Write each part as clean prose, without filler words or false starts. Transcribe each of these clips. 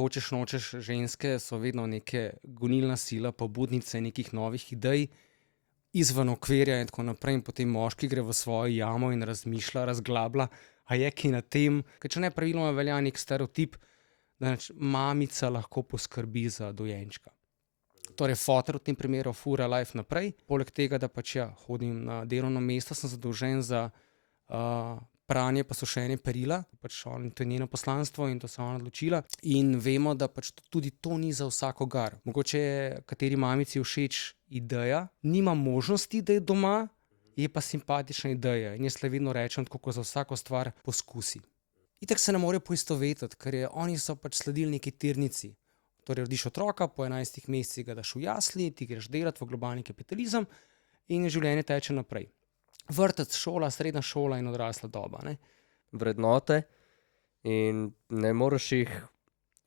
hočeš nočeš, ženske so vedno neke gonilna sila, pobudnice nekih novih idej, izven okvirja in tako naprej, in potem moški gre v svojo jamo in razmišlja, razglablja, a je kaj na tem, ker če ne praviloma velja nek stereotip, da mamica lahko poskrbi za dojenčka. Torej, foter v tem primeru fura life naprej, poleg tega, da pač hodim na delovno mesto, sem zadolžen za pranje pa sušenje perila, pač to je njeno poslanstvo in to se ona odločila. In vemo, da pač tudi to ni za vsakogar. Mogoče je kateri mamici všeč ideja, nima možnosti, da je doma, je pa simpatična ideja. In jaz le vedno rečem, tako kot za vsako stvar, poskusi. Itak se ne morejo poistovetiti, ker oni so pač sledili neki tirnici. Torej, rodiš otroka, po 11 mesecih ga daš v jasli, ti greš delati v globalni kapitalizem in življenje teče naprej. Vrtec, šola, srednja šola in odrasla doba, ne. Vrednote in ne moreš jih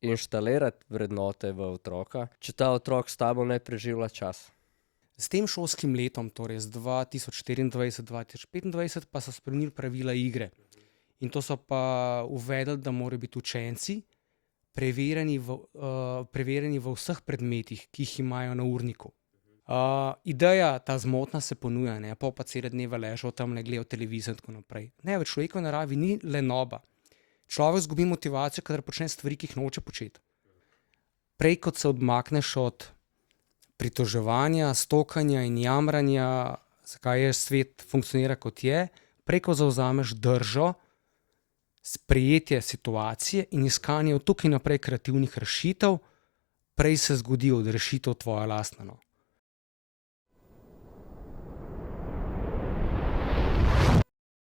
inštalirati vrednote v otroka, če ta otrok s tabo ne preživlja čas. S tem šolskim letom, torej z 2024-2025, pa so spremenili pravila igre. In to so pa uvedli, da morajo biti učenci preverjeni v vseh predmetih, ki jih imajo na urniku. Ideja, ta zmotna, se ponuja, ne, pa cele dneve ležal tam, ne gledajo televizijo in tako naprej. Ne, v človekovi naravi ni lenoba. Človek izgubi motivacijo, kadar počne stvari, ki jih noče početi. Prej kot se odmakneš od pritoževanja, stokanja in jamranja, zakaj je svet funkcionira, kot je, prej kot zavzameš držo, sprejetje situacije in iskanje od tukaj naprej kreativnih rešitev, prej se zgodi od rešitev tvoja lastna, no.